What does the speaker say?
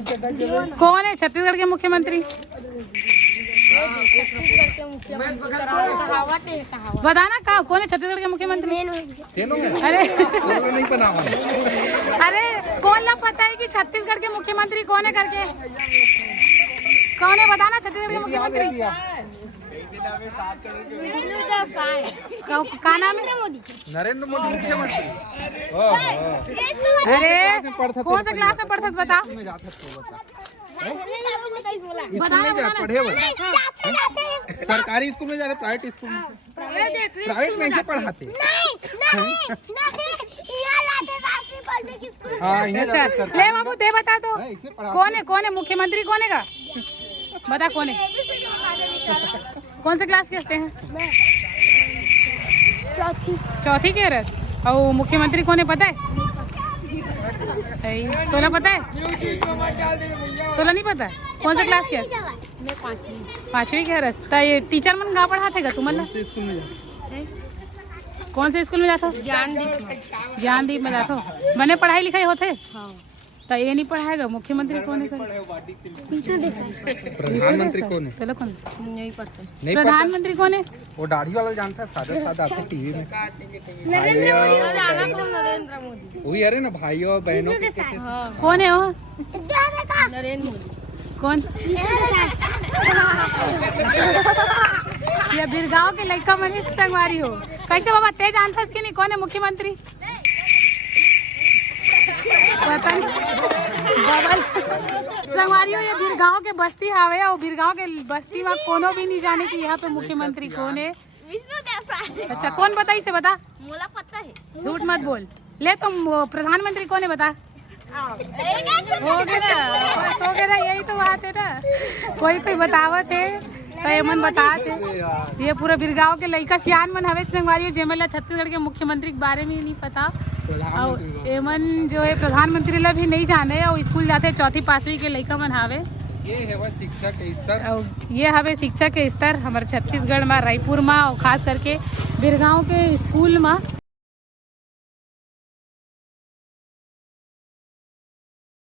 कौन है छत्तीसगढ़ के मुख्यमंत्री? छत्तीसगढ़ के मुख्यमंत्री कहावत है, कहावत बताना का कौन है छत्तीसगढ़ के मुख्यमंत्री? अरे नहीं बना अरे कौन लोग पता है कि छत्तीसगढ़ के मुख्यमंत्री कौन है करके? कौन है बताना छत्तीसगढ़ के मुख्यमंत्री? का नाम है? नरेंद्र मोदी मुख्यमंत्री। अरे कौन सा क्लास में पढ़ता बता? पढ़े सरकारी स्कूल में जा रहे, प्राइवेट स्कूल में? प्राइवेट में से पढ़ाते। अच्छा ले बाबू दे बता तो कौन है मुख्यमंत्री कौन है का? बता कौन है? कौन से क्लास के हंसते हैं? चौथी के रस। और मुख्यमंत्री कौन है पता है? तोला पता है? तोला नहीं पता? कौन से क्लास के? मैं पांचवी के रस। तो ये टीचर मन कहाँ पढ़ाते गा तुम? कौन से स्कूल में जाते हो? ज्ञानदीप में जाते हो। मैंने पढ़ाई लिखाई होते तो ये नहीं पढ़ाएगा। मुख्यमंत्री कौन है? प्रधानमंत्री कौन है? चलो कौन? नहीं पता। नहीं प्रधानमंत्री कौन है? वो दाढ़ी वाला जानता है, सादा सादा आता टीवी में। नरेंद्र मोदी। वही अरे ना भाइयों और बहनों के कौन है वो? नरेंद्र मोदी। कौन? ये बिरगांव के लड़का मनीष संगवारी हो। कैसे बाबा तेज जानता कि नहीं कौन है मुख्यमंत्री? पता नहीं संगवारी हो। ये बिरगांव के बस्ती हावे और बिरगांव के बस्ती में कोनो भी नहीं जाने कि यहाँ पे मुख्यमंत्री कौन है। अच्छा कौन बताई से बता? मोला पता है। झूठ मत बोल। ले तुम प्रधानमंत्री कौन है बता? हो गया ना, बस हो गया ना, यही तो बात है ना। कोई बतावत है तो ये मन बताते। ये पूरा बिरगांव के लड़का सियान मन हवे संगवारी जेमला छत्तीसगढ़ के मुख्यमंत्री के बारे में नहीं पता। और एमन जो है प्रधानमंत्री ला भी नहीं जाने और स्कूल जाते चौथी पांचवी के लड़का मन हावे। ये है शिक्षा के स्तर। ये हवे शिक्षा के स्तर हमारे छत्तीसगढ़ में, रायपुर में और खास करके बिरगांव के स्कूल में